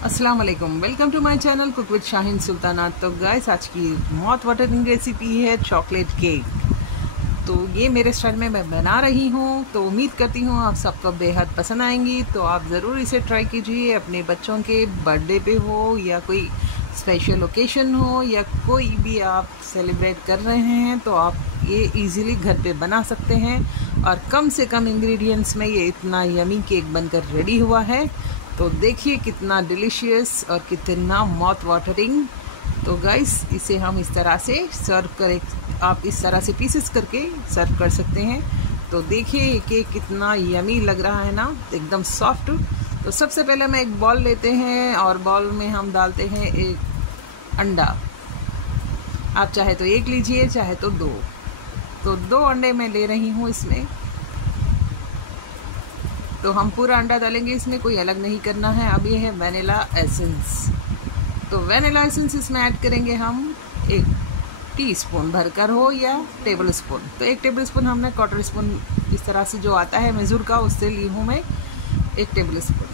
अस्सलाम वालेकुम, welcome to my channel cook with Shaheen Sultana. तो गाइस, आज की माउथ वाटरिंग रेसिपी है चॉकलेट केक। तो ये मेरे स्टाइल में मैं बना रही हूँ, तो उम्मीद करती हूँ आप सबको बेहद पसंद आएंगी। तो आप ज़रूर इसे ट्राई कीजिए, अपने बच्चों के बर्थडे पे हो या कोई स्पेशल ओकेशन हो या कोई भी आप सेलिब्रेट कर रहे हैं तो आप ये इजीली घर पे बना सकते हैं। और कम से कम इंग्रेडिएंट्स में ये इतना यमी केक बनकर रेडी हुआ है। तो देखिए कितना डिलीशियस और कितना माउथ वाटरिंग। तो गाइस, इसे हम इस तरह से सर्व करें, आप इस तरह से पीसेस करके सर्व कर सकते हैं। तो देखिए ये केक कितना यमी लग रहा है ना, एकदम सॉफ्ट। तो सबसे पहले हम एक बॉल लेते हैं और बॉल में हम डालते हैं एक अंडा। आप चाहे तो एक लीजिए, चाहे तो दो। तो 2 अंडे मैं ले रही हूँ इसमें। तो हम पूरा अंडा डालेंगे इसमें, कोई अलग नहीं करना है। अब ये है वैनिला एसेंस। तो वैनिला एसेंस इसमें ऐड करेंगे हम 1 टीस्पून भरकर हो या टेबल स्पून। तो 1 टेबल स्पून हमने क्वार्टर स्पून इस तरह से जो आता है मेजूर का, उससे ली हूँ मैं 1 टेबल स्पून।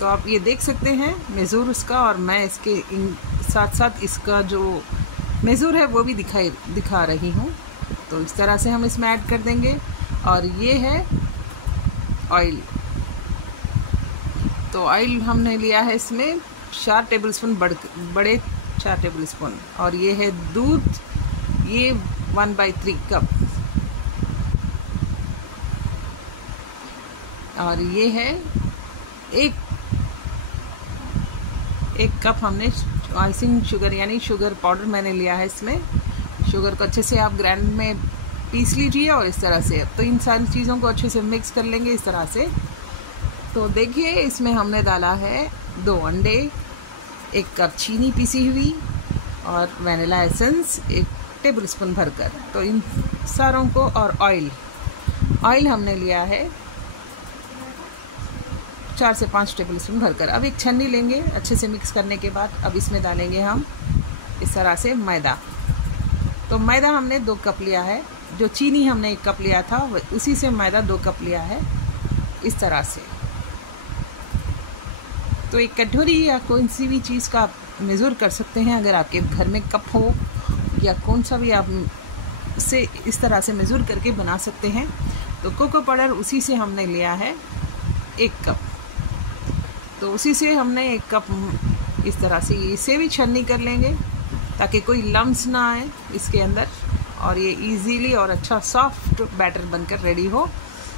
तो आप ये देख सकते हैं मेजूर उसका, और मैं इसके साथ साथ इसका जो मेजूर है वो भी दिखा रही हूँ। तो इस तरह से हम इसमें ऐड कर देंगे। और ये है ऑयल। तो ऑयल हमने लिया है इसमें 4 टेबल स्पून, बड़े 4 टेबल स्पून। और ये है दूध, ये 1/3 कप। और ये है एक कप हमने आइसिंग शुगर यानी शुगर पाउडर मैंने लिया है इसमें। शुगर को अच्छे से आप ग्राइंड में पीस लीजिए और इस तरह से। तो इन सारी चीज़ों को अच्छे से मिक्स कर लेंगे इस तरह से। तो देखिए इसमें हमने डाला है 2 अंडे, 1 कप चीनी पीसी हुई और वैनिला एसेंस 1 टेबल स्पून भरकर। तो इन सारों को, और ऑयल हमने लिया है 4 से 5 टेबल स्पून भरकर। अब एक छन्नी लेंगे, अच्छे से मिक्स करने के बाद अब इसमें डालेंगे हम इस तरह से मैदा। तो मैदा हमने 2 कप लिया है, जो चीनी हमने 1 कप लिया था उसी से मैदा 2 कप लिया है इस तरह से। तो एक कटोरी या कोई सी भी चीज़ का आप मेज़र कर सकते हैं, अगर आपके घर में कप हो या कौन सा भी, आप से इस तरह से मेज़र करके बना सकते हैं। तो कोको पाउडर उसी से हमने लिया है 1 कप। तो उसी से हमने 1 कप इस तरह से इसे भी छन्नी कर लेंगे ताकि कोई लम्स ना आए इसके अंदर, और ये इजीली और अच्छा सॉफ्ट बैटर बनकर रेडी हो।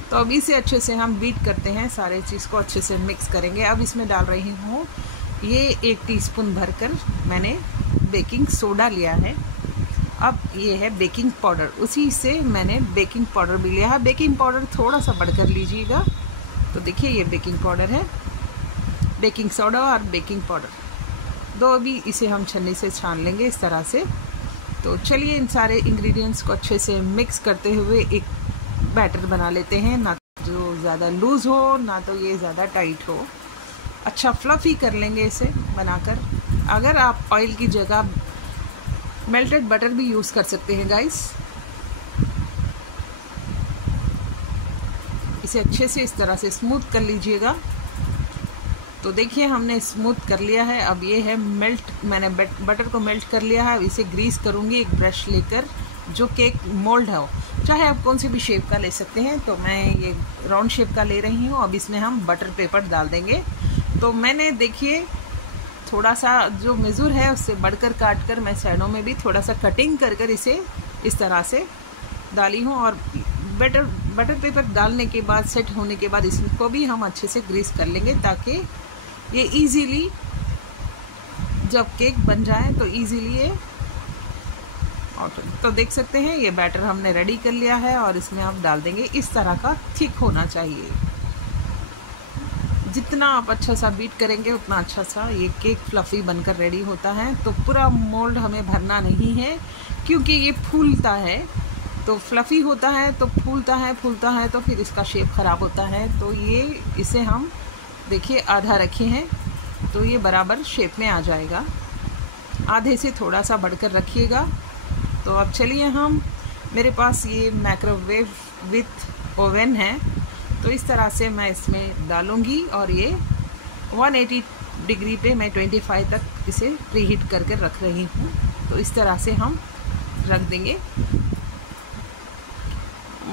तो अब इसे अच्छे से हम बीट करते हैं, सारे चीज़ को अच्छे से मिक्स करेंगे। अब इसमें डाल रही हूँ ये 1 टीस्पून भरकर मैंने बेकिंग सोडा लिया है। अब ये है बेकिंग पाउडर, उसी से मैंने बेकिंग पाउडर भी लिया है। बेकिंग पाउडर थोड़ा सा बढ़कर लीजिएगा। तो देखिए ये बेकिंग पाउडर है, बेकिंग सोडा और बेकिंग पाउडर 2 भी इसे हम छन्नी से छान लेंगे इस तरह से। तो चलिए इन सारे इंग्रेडिएंट्स को अच्छे से मिक्स करते हुए एक बैटर बना लेते हैं, ना जो ज़्यादा लूज़ हो ना तो ये ज़्यादा टाइट हो। अच्छा फ्लफ़ी कर लेंगे इसे बनाकर। अगर आप ऑयल की जगह मेल्टेड बटर भी यूज़ कर सकते हैं गाइस। इसे अच्छे से इस तरह से स्मूथ कर लीजिएगा। तो देखिए हमने स्मूथ कर लिया है। अब ये है मेल्ट, मैंने बटर को मेल्ट कर लिया है। अब इसे ग्रीस करूँगी एक ब्रश लेकर, जो केक मोल्ड हो, चाहे आप कौन से भी शेप का ले सकते हैं। तो मैं ये राउंड शेप का ले रही हूँ। अब इसमें हम बटर पेपर डाल देंगे। तो मैंने देखिए थोड़ा सा जो मेजूर है उससे बढ़कर काट कर मैं साइडों में भी थोड़ा सा कटिंग कर इसे इस तरह से डाली हूँ। और बटर पेपर डालने के बाद, सेट होने के बाद, इसको भी हम अच्छे से ग्रीस कर लेंगे ताकि ये इजीली जब केक बन जाए तो इजीली ये। तो देख सकते हैं ये बैटर हमने रेडी कर लिया है और इसमें आप डाल देंगे। इस तरह का थिक होना चाहिए। जितना आप अच्छा सा बीट करेंगे उतना अच्छा सा ये केक फ्लफ़ी बनकर रेडी होता है। तो पूरा मोल्ड हमें भरना नहीं है, क्योंकि ये फूलता है। तो फ्लफ़ी होता है तो फूलता है तो फिर इसका शेप ख़राब होता है। तो ये इसे हम देखिए आधा रखे हैं तो ये बराबर शेप में आ जाएगा। आधे से थोड़ा सा बढ़कर रखिएगा। तो अब चलिए हम, मेरे पास ये माइक्रोवेव विथ ओवन है, तो इस तरह से मैं इसमें डालूँगी और ये 180 डिग्री पे मैं 25 तक इसे प्रीहीट करके रख रही हूँ। तो इस तरह से हम रख देंगे।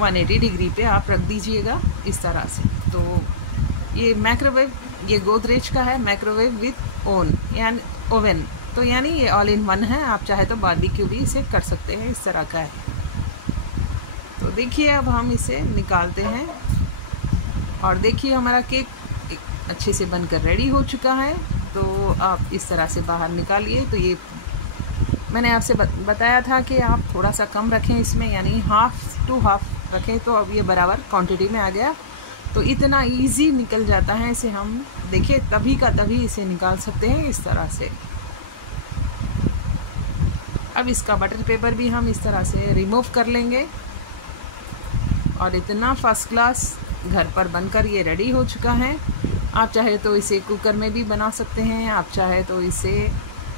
180 डिग्री पे आप रख दीजिएगा इस तरह से। तो ये माइक्रोवेव, ये गोदरेज का है, माइक्रोवेव विथ यानी ओवन, तो यानी ये ऑल इन वन है। आप चाहे तो बारबेक्यू भी इसे कर सकते हैं, इस तरह का है। तो देखिए अब हम इसे निकालते हैं और देखिए हमारा केक अच्छे से बनकर रेडी हो चुका है। तो आप इस तरह से बाहर निकालिए। तो ये मैंने आपसे बताया था कि आप थोड़ा सा कम रखें इसमें, यानी हाफ टू हाफ रखें। तो अब ये बराबर क्वांटिटी में आ गया। तो इतना इजी निकल जाता है इसे हम देखिए तभी का तभी इसे निकाल सकते हैं इस तरह से। अब इसका बटर पेपर भी हम इस तरह से रिमूव कर लेंगे और इतना फर्स्ट क्लास घर पर बनकर ये रेडी हो चुका है। आप चाहे तो इसे कुकर में भी बना सकते हैं, आप चाहे तो इसे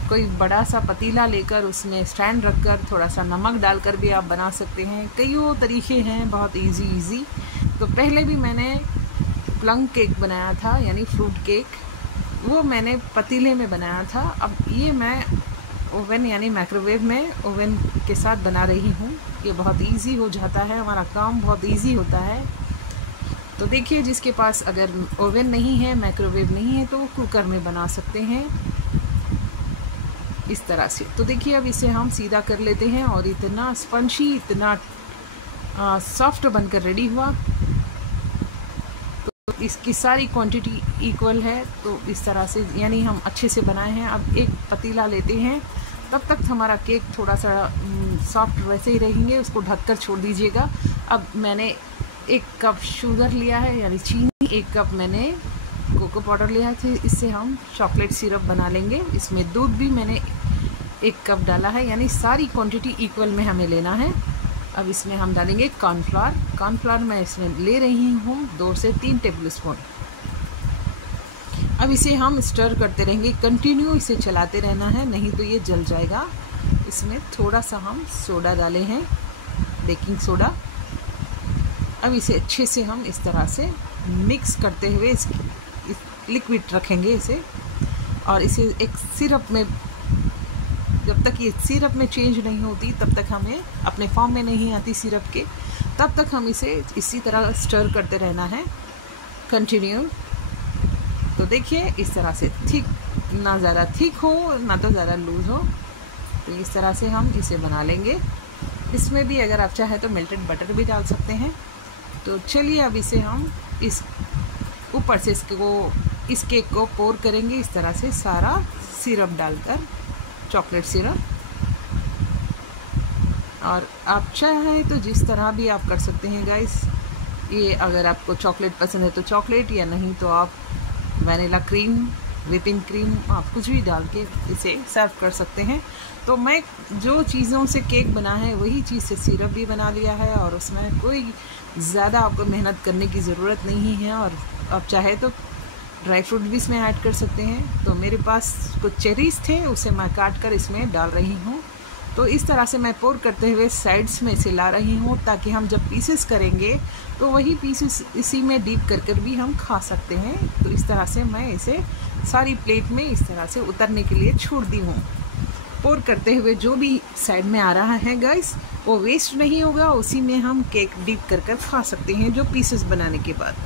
कोई बड़ा सा पतीला लेकर उसमें स्टैंड रखकर थोड़ा सा नमक डालकर भी आप बना सकते हैं। कईयों तरीके हैं, बहुत इजी। तो पहले भी मैंने प्लम केक बनाया था, यानी फ्रूट केक, वो मैंने पतीले में बनाया था। अब ये मैं ओवन यानी माइक्रोवेव में ओवन के साथ बना रही हूँ। ये बहुत इजी हो जाता है, हमारा काम बहुत इजी होता है। तो देखिए जिसके पास अगर ओवन नहीं है, माइक्रोवेव नहीं है, तो वो कुकर में बना सकते हैं इस तरह से। तो देखिए अब इसे हम सीधा कर लेते हैं और इतना स्पंजी, इतना सॉफ्ट बनकर रेडी हुआ। तो इसकी सारी क्वांटिटी इक्वल है। तो इस तरह से यानी हम अच्छे से बनाए हैं। अब एक पतीला लेते हैं, तब तक हमारा केक थोड़ा सा सॉफ्ट वैसे ही रहेंगे, उसको ढककर छोड़ दीजिएगा। अब मैंने 1 कप शुगर लिया है यानी चीनी, 1 कप मैंने कोको पाउडर लिया है। इससे हम चॉकलेट सिरप बना लेंगे। इसमें दूध भी मैंने 1 कप डाला है, यानी सारी क्वांटिटी इक्वल में हमें लेना है। अब इसमें हम डालेंगे कॉर्नफ्लावर। कॉर्नफ्लावर मैं इसमें ले रही हूँ 2 से 3 टेबल स्पून। अब इसे हम स्टर करते रहेंगे, कंटिन्यू इसे चलाते रहना है, नहीं तो ये जल जाएगा। इसमें थोड़ा सा हम सोडा डाले हैं, बेकिंग सोडा। अब इसे अच्छे से हम इस तरह से मिक्स करते हुए इस लिक्विड रखेंगे इसे, और इसे एक सिरप में, जब तक ये सिरप में चेंज नहीं होती तब तक हमें अपने फॉर्म में नहीं आती सिरप के, तब तक हम इसे इसी तरह स्टर करते रहना है कंटिन्यू। तो देखिए इस तरह से थिक, ना ज़्यादा थिक हो ना तो ज़्यादा लूज़ हो। तो इस तरह से हम इसे बना लेंगे। इसमें भी अगर आप चाहे तो मेल्टेड बटर भी डाल सकते हैं। तो चलिए अब इसे हम इस ऊपर से इस केक को पोर करेंगे इस तरह से, सारा सिरप डालकर, चॉकलेट सिरप। और आप चाहें तो जिस तरह भी आप कर सकते हैं गाइस। ये अगर आपको चॉकलेट पसंद है तो चॉकलेट, या नहीं तो आप वनीला क्रीम, व्हिपिंग क्रीम, आप कुछ भी डाल के इसे सर्व कर सकते हैं। तो मैं जो चीज़ों से केक बना है वही चीज़ से सिरप भी बना लिया है, और उसमें कोई ज़्यादा आपको मेहनत करने की ज़रूरत नहीं है। और आप चाहे तो ड्राई फ्रूट भी इसमें ऐड कर सकते हैं। तो मेरे पास कुछ चेरीज़ थे, उसे मैं काट कर इसमें डाल रही हूँ। तो इस तरह से मैं पोर करते हुए साइड्स में इसे ला रही हूँ, ताकि हम जब पीसेस करेंगे तो वही पीसेस इसी में डीप कर भी हम खा सकते हैं। तो इस तरह से मैं इसे सारी प्लेट में इस तरह से उतरने के लिए छोड़ दी हूँ। पोर करते हुए जो भी साइड में आ रहा है गाइस, वो वेस्ट नहीं होगा, उसी में हम केक डीप कर खा सकते हैं जो पीसेस बनाने के बाद।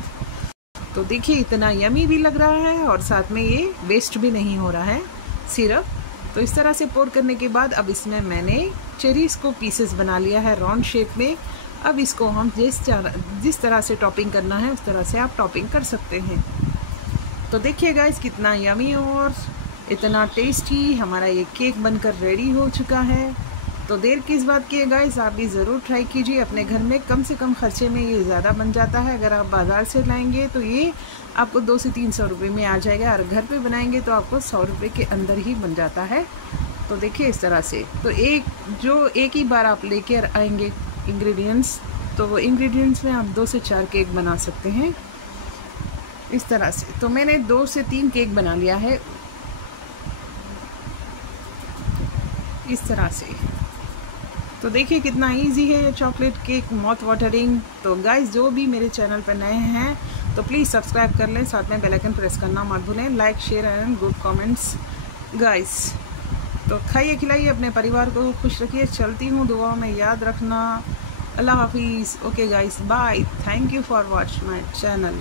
तो देखिए इतना यमी भी लग रहा है और साथ में ये वेस्ट भी नहीं हो रहा है सिरप। तो इस तरह से पोर करने के बाद अब इसमें मैंने चेरीज़ को पीसेस बना लिया है राउंड शेप में। अब इसको हम जिस तरह से टॉपिंग करना है उस तरह से आप टॉपिंग कर सकते हैं। तो देखिए गाइस कितना यमी और इतना टेस्टी हमारा ये केक बनकर रेडी हो चुका है। तो देर किस बात की है गाइस, आप भी ज़रूर ट्राई कीजिए अपने घर में। कम से कम खर्चे में ये ज़्यादा बन जाता है। अगर आप बाज़ार से लाएंगे तो ये आपको 200 से 300 रुपये में आ जाएगा, और घर पे बनाएंगे तो आपको 100 रुपये के अंदर ही बन जाता है। तो देखिए इस तरह से, तो एक ही बार आप लेकर आएंगे इंग्रेडिएंट्स, तो वो इंग्रेडिएंट्स में आप 2 से 4 केक बना सकते हैं इस तरह से। तो मैंने 2 से 3 केक बना लिया है इस तरह से। तो देखिए कितना इजी है ये चॉकलेट केक, माउथ वाटरिंग। तो गाइस जो भी मेरे चैनल पर नए हैं तो प्लीज़ सब्सक्राइब कर लें, साथ में बेल आइकन प्रेस करना मत भूलें। Like, share and good comments guys. तो खाइए खिलाइए, अपने परिवार को खुश रखिए। चलती हूँ, दुआ में याद रखना। अल्लाह हाफिज़। Okay guys, bye. Thank you for watch my channel.